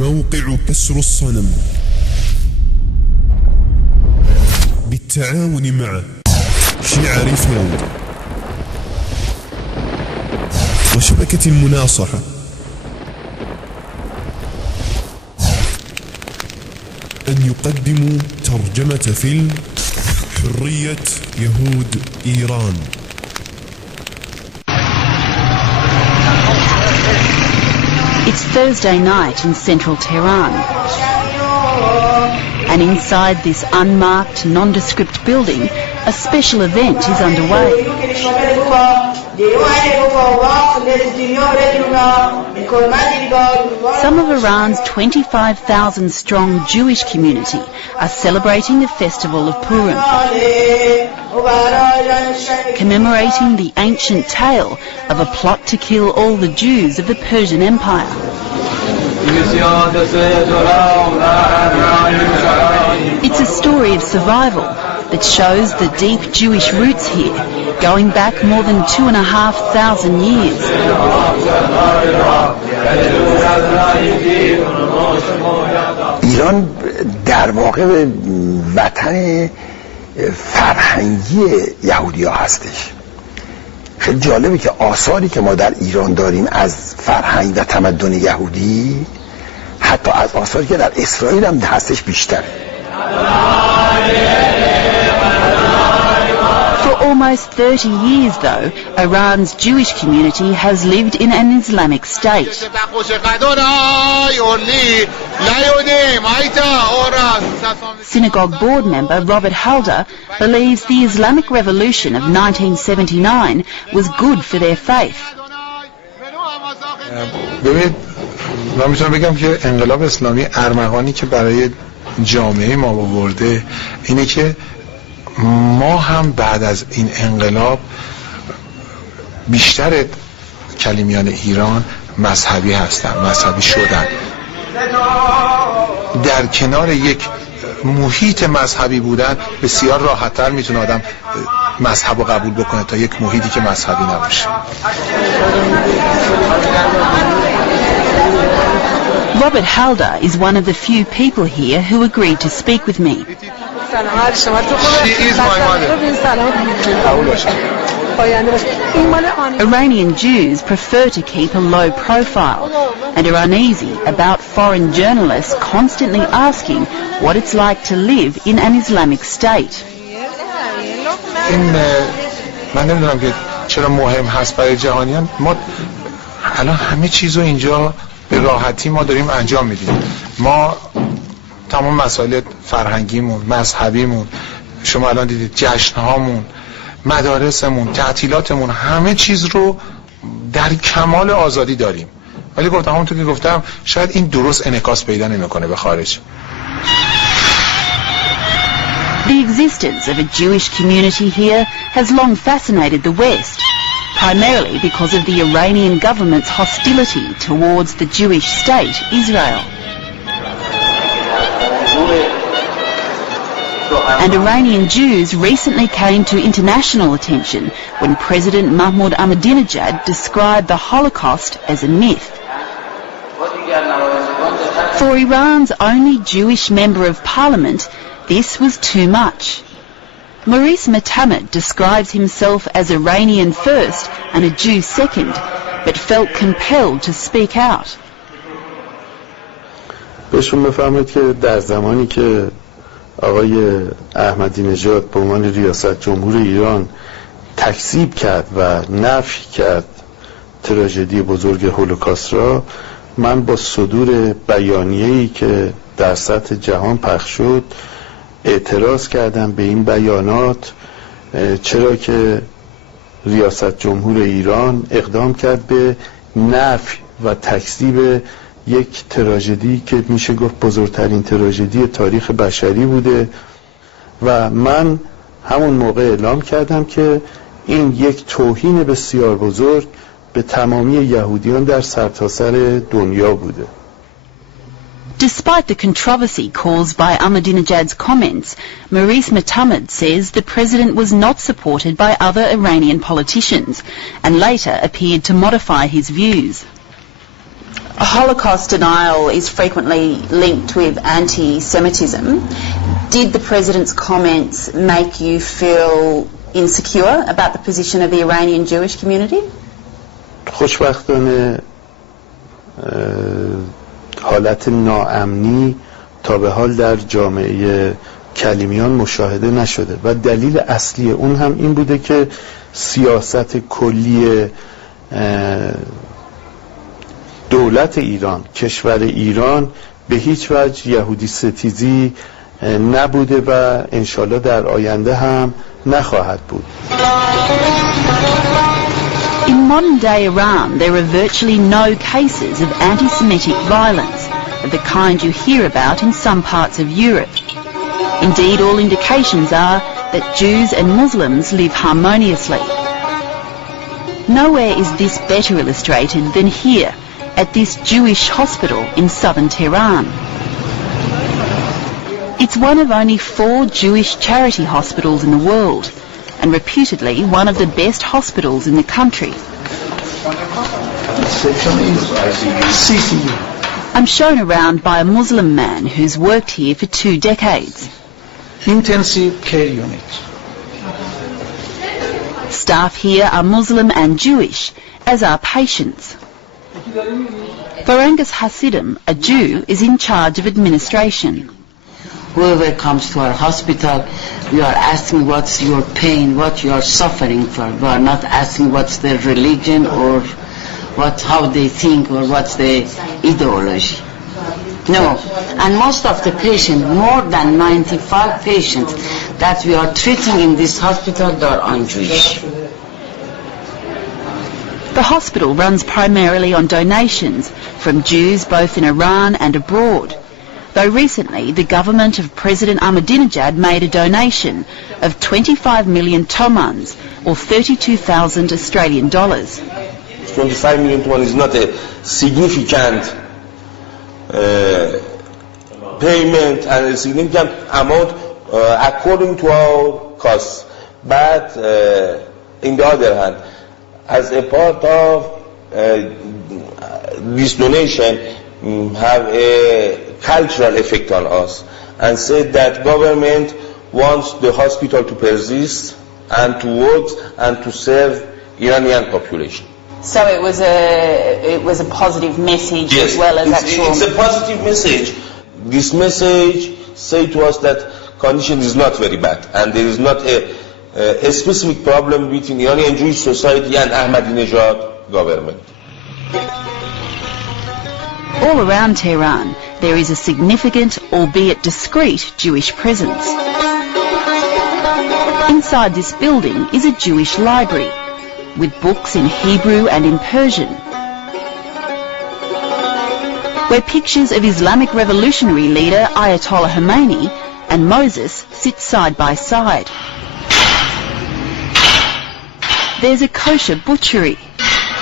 موقع كسر الصنم بالتعاون مع حرية وشبكة المناصحة أن يقدموا ترجمة فيلم حرية يهود إيران. It's Thursday night in central Tehran, and inside this unmarked, nondescript building, a special event is underway. Some of Iran's 25,000-strong Jewish community are celebrating the festival of Purim, commemorating the ancient tale of a plot to kill all the Jews of the Persian Empire. It's a story of survival that shows the deep Jewish roots here, going back more than 2,500 years. ایران در واقع وطن فرهنگی یهودی ها هستش. خیلی جالبه که آثاری که ما در ایران داریم از فرهنگ و تمدن یهودی حتی از آثاری که در اسرائیل هم هستش بیشتره. For almost 30 years, though, Iran's Jewish community has lived in an Islamic state. Synagogue board member Robert Halder believes the Islamic Revolution of 1979 was good for their faith. من میتونم بگم که انقلاب اسلامی ارمغانی که برای جامعه ما آورده اینه که ما هم بعد از این انقلاب بیشتر کلیمیان ایران مذهبی هستن، مذهبی شدن. در کنار یک محیط مذهبی بودن بسیار راحت‌تر میتونه آدم مذهب رو قبول بکنه تا یک محیطی که مذهبی نباشه. Robert Halder is one of the few people here who agreed to speak with me. She is my mother. Iranian Jews prefer to keep a low profile and are uneasy about foreign journalists constantly asking what it's like to live in an Islamic state. من نمیدونم که چرا مهم هست برای جهانیان. ما الان همه چیزو اینجا به راحتی ما داریم انجام میدیم. ما تمام مسائل فرهنگیمون، مذهبیمون، شما الان دیدید جشنهامون، مدارسمون، تعطیلاتمون، همه چیز رو در کمال آزادی داریم. ولی گفتم همونطور که گفتم شاید این درست انعکاس پیدا نمیکنه به خارج. The existence of a Jewish community here has long fascinated the West, primarily because of the Iranian government's hostility towards the Jewish state, Israel. And Iranian Jews recently came to international attention when President Mahmoud Ahmadinejad described the Holocaust as a myth. For Iran's only Jewish member of parliament, this was too much. Maurice Metamed describes himself as Iranian first and a Jew second, but felt compelled to speak out. بهشون بفهمید که در زمانی که آقای احمدی نژاد به عنوان ریاست جمهور ایران تکذیب کرد و نفی کرد تراژدی بزرگ هولوکاست را، من با صدور بیانیه‌ای که در سطح جهان پخش شد اعتراض کردم به این بیانات، چرا که ریاست جمهور ایران اقدام کرد به نفی و تکذیب یک تراژدی که میشه گفت بزرگترین تراژدی تاریخ بشری بوده و من همون موقع اعلام کردم که این یک توهین بسیار بزرگ به تمامی یهودیان در سرتاسر دنیا بوده. Despite the controversy caused by Ahmadinejad's comments, Maurice Metamed says the president was not supported by other Iranian politicians and later appeared to modify his views. Holocaust denial is frequently linked with anti-Semitism. Did the President's comments make you feel insecure about the position of the Iranian Jewish community? خوشبختانه حالت ناامنی تا به حال در جامعه کلیمیان مشاهده نشده و دلیل اصلی اون هم این بوده که سیاست کلی دولت ایران، کشور ایران به هیچ وجه یهودی ستیزی نبوده و انشالله در آینده هم نخواهد بود. In modern-day Iran, there are virtually no cases of anti-Semitic violence of the kind you hear about in some parts of Europe. Indeed, all indications are that Jews and Muslims live harmoniously. Nowhere is this better illustrated than here, at this Jewish hospital in southern Tehran. It's one of only 4 Jewish charity hospitals in the world, and reputedly one of the best hospitals in the country. I'm shown around by a Muslim man who's worked here for 2 decades. Intensive care unit. Staff here are Muslim and Jewish, as are patients. Varangas Hasidim, a Jew, is in charge of administration. Whoever comes to our hospital, we are asking what's your pain, what you are suffering from. We are not asking what's their religion or how they think or what's their ideology. No, and most of the patients, more than 95 patients that we are treating in this hospital, they are un-Jewish. The hospital runs primarily on donations from Jews both in Iran and abroad, though recently the government of President Ahmadinejad made a donation of 25 million tomans, or 32,000 Australian dollars. 25 million tomans is not a significant payment and a significant amount according to our costs, but in the other hand, as a part of this donation have a cultural effect on us, and said that government wants the hospital to persist and to work and to serve Iranian population. So it was a positive message, yes, as well as actual... It's a positive message. This message say to us that condition is not very bad and there is not a specific problem between Iranian Jewish society and Ahmadinejad government. All around Tehran, there is a significant, albeit discreet, Jewish presence. Inside this building is a Jewish library, with books in Hebrew and in Persian, where pictures of Islamic revolutionary leader Ayatollah Khomeini and Moses sit side by side. There's a kosher butchery,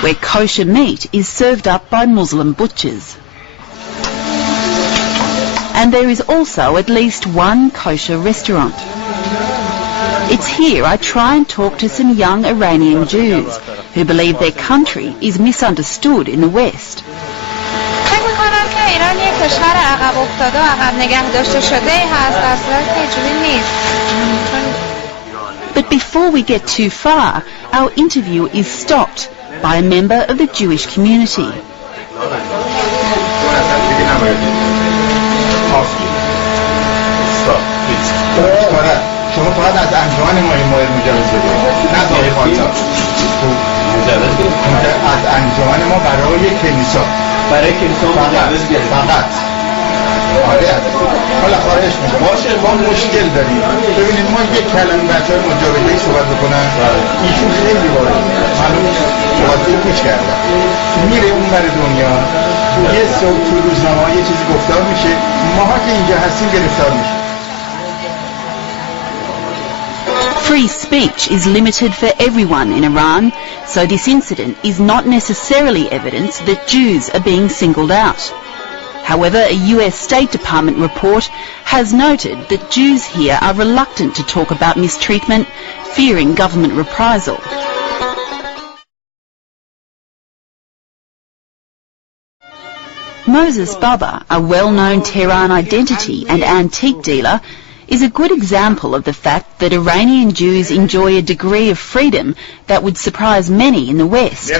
where kosher meat is served up by Muslim butchers. And there is also at least one kosher restaurant. It's here I try and talk to some young Iranian Jews who believe their country is misunderstood in the West. But before we get too far, our interview is stopped by a member of the Jewish community. شما فقط از انجمن ما این مجوز بدید، نه ظاهر خانجا. از انجمن ما برای کلیسا. برای کلیسا مجوز گرفت. فقط. آره حالا خواهش میکنم. باشه ما مشکل داریم. ببینید ما یک کلمه بچه‌های مجاهدی صحبت بکنن. ایشون خیلی وارد. معلوم صحبتی گوش کردن. میره اون بر دنیا. یه صبح تو روزنامه‌ها یه چیزی گفتار میشه. ماها که اینجا هستیم گرفتار میشه. Free speech is limited for everyone in Iran, so this incident is not necessarily evidence that Jews are being singled out. However, a US State Department report has noted that Jews here are reluctant to talk about mistreatment, fearing government reprisal. Moses Baba, a well-known Tehran identity and antique dealer, is a good example of the fact that Iranian Jews enjoy a degree of freedom that would surprise many in the West.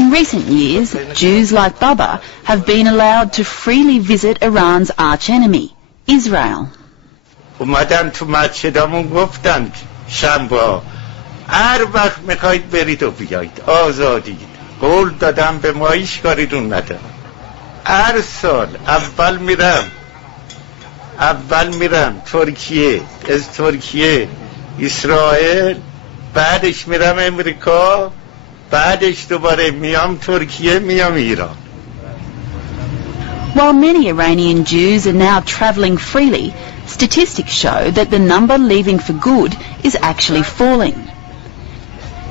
In recent years, Jews like Baba have been allowed to freely visit Iran's archenemy, Israel. اومدن تو مسجدامون گفتن شنبه هر وقت میخواید برید و بیایید، آزادید. قول دادم به ما هیچ کاریتون ندارم. هر سال اول میرم ترکیه، از ترکیه اسرائیل، بعدش میرم امریکا، بعدش دوباره میام ترکیه، میام ایران. While many Iranian Jews are now travelling freely, statistics show that the number leaving for good is actually falling.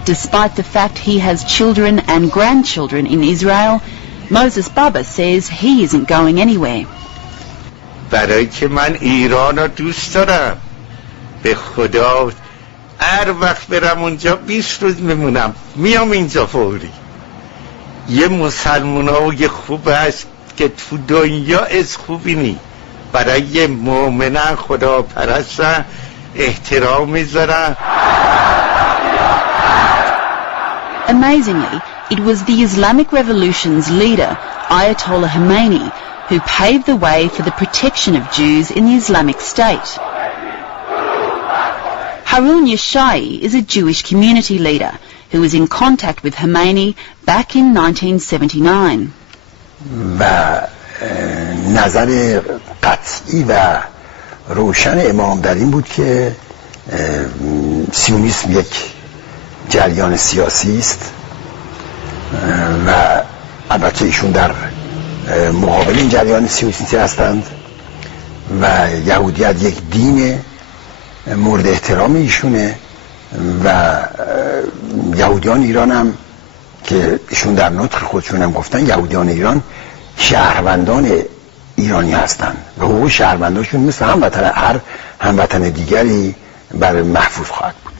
Despite the fact he has children and grandchildren in Israel, Moses Baba says he isn't going anywhere. برای که من ایران رو دوست دارم، به خدا هر وقت برم اونجا 20 روز میمونم، میام اینجا فوری. یه مسلمانای خوب هست که تو دنیا از خوبی نی، برای یه مؤمنان خدا پرستن احترام میذارن. Amazingly, it was the Islamic Revolution's leader, Ayatollah Khomeini, who paved the way for the protection of Jews in the Islamic State. Harun Yashai is a Jewish community leader who was in contact with Khomeini back in 1979. و نظر قطعی و روشن امام در این بود که سیونیسم یک جریان سیاسی است و البته ایشون در مقابل این جریان سیاسی هستند و یهودیت یک دین مورد احترام ایشونه و یهودیان ایران هم که ایشون در نطق خودشون هم گفتن یهودیان ایران شهروندان ایرانی هستند و حقوق شهروندانشون مثل هر هموطن دیگری بر محفوظ خواهد بود.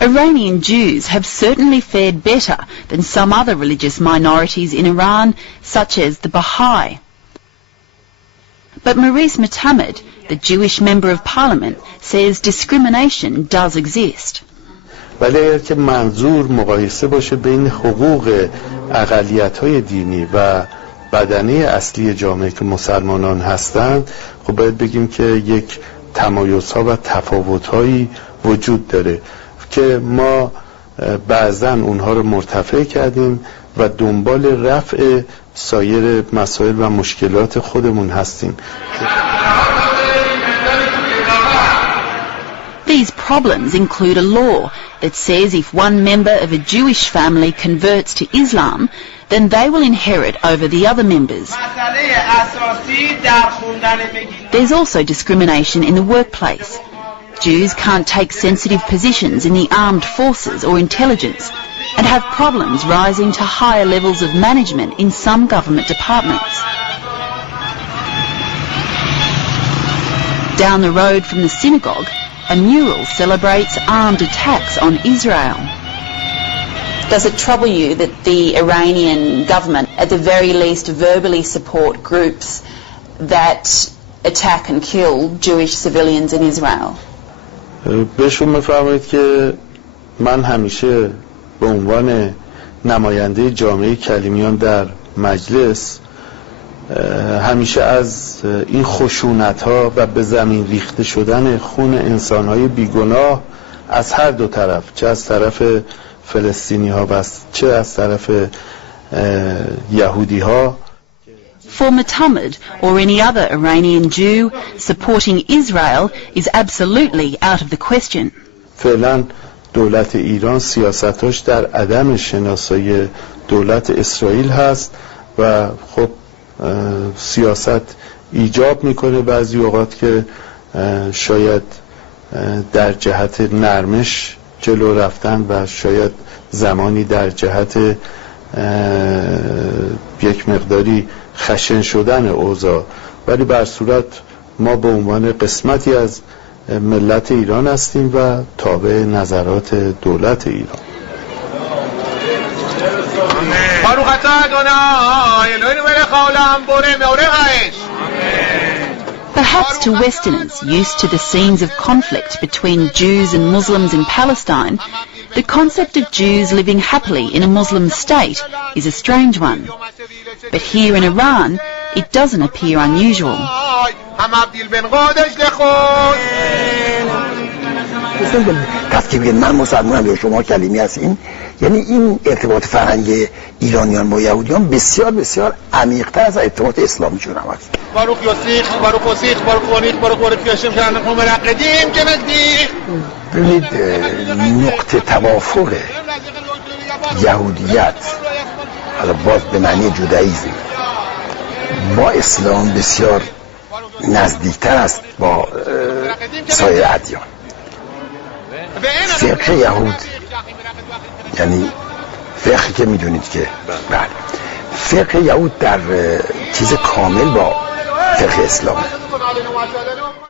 Iranian Jews have certainly fared better than some other religious minorities in Iran, such as the Baha'i. But Maurice Mutamed, the Jewish Member of Parliament, says discrimination does exist. ولی اگر که منظور مقایسه باشه بین حقوق اقلیت‌های دینی و بدنه اصلی جامعه که مسلمانان هستند، خب باید بگیم که یک تمایزها و تفاوت‌هایی وجود داره که ما بعضاً اونها رو مرتفع کردیم و دنبال رفع سایر مسائل و مشکلات خودمون هستیم. These problems include a law that says if one member of a Jewish family converts to Islam, then they will inherit over the other members. There's also discrimination in the workplace. Jews can't take sensitive positions in the armed forces or intelligence and have problems rising to higher levels of management in some government departments. Down the road from the synagogue, a mural celebrates armed attacks on Israel. Does it trouble you that the Iranian government, at the very least, verbally support groups that attack and kill Jewish civilians in Israel? بهشون میفرمایید که من همیشه به عنوان نماینده جامعه کلیمیان در مجلس همیشه از این خشونت‌ها و به زمین ریخته شدن خون انسان‌های بیگناه از هر دو طرف، چه از طرف فلسطینی‌ها و چه از طرف یهودی‌ها. For Mutamed or any other Iranian Jew, supporting Israel is absolutely out of the question. فعلا دولت ایران سیاستاش در عدم شناسایی دولت اسرائیل هست و خب سیاست ایجاب میکنه بعضی اوقات که شاید در جهت نرمش جلو رفتن و شاید زمانی در جهت یک مقداری خشن شدن اوضاع، ولی بر صورت ما به عنوان قسمتی از ملت ایران هستیم و تابع نظرات دولت ایران. Perhaps to Westerners used to the scenes of conflict between Jews and Muslims in Palestine, the concept of Jews living happily in a Muslim state is a strange one. But here in Iran, it doesn't appear unusual. من مسلمانم یا شما کلیمی هستین، یعنی این ارتباط فرهنگی ایرانیان با یهودیان بسیار بسیار عمیق‌تر از ارتباط اسلامی شون هم هست. باروخ یوسیخ، باروخ وسیخ، باروخ ونیخ، باروخ ورق یاشم کردن عمر قدیم جنگی. ببینید نقطه توافق یهودیت، حالا باز به معنی جداییسم، با اسلام بسیار نزدیکتر است با سایر ادیان. فقه یهود یعنی فقه که میدونید که بله فقه یهود در چیز کامل با فقه اسلام